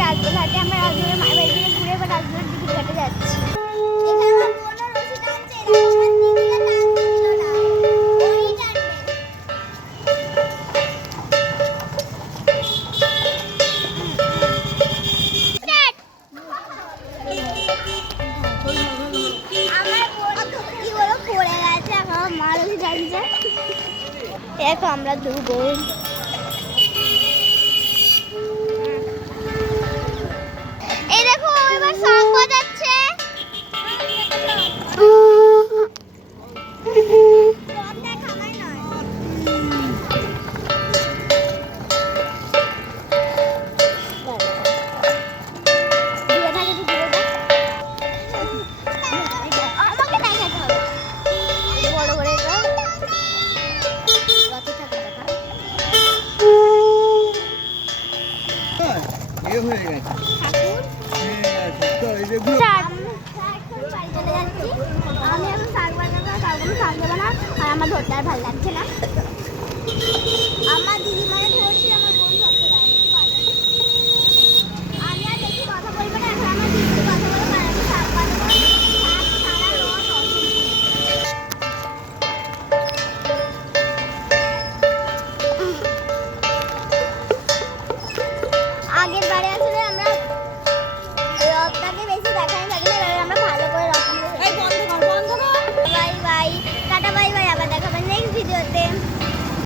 রাজবাড়ি আমরা রাজবাড়ির মায়ের বাড়ি থেকে ঘুরে এবার রাজবাড়ির টিকিট কাটে যাচ্ছি। দেখো আমরা দুবো এই দেখো এবার সং বাজাচ্ছে আমার ধরতে আর ভালো লাগছে না।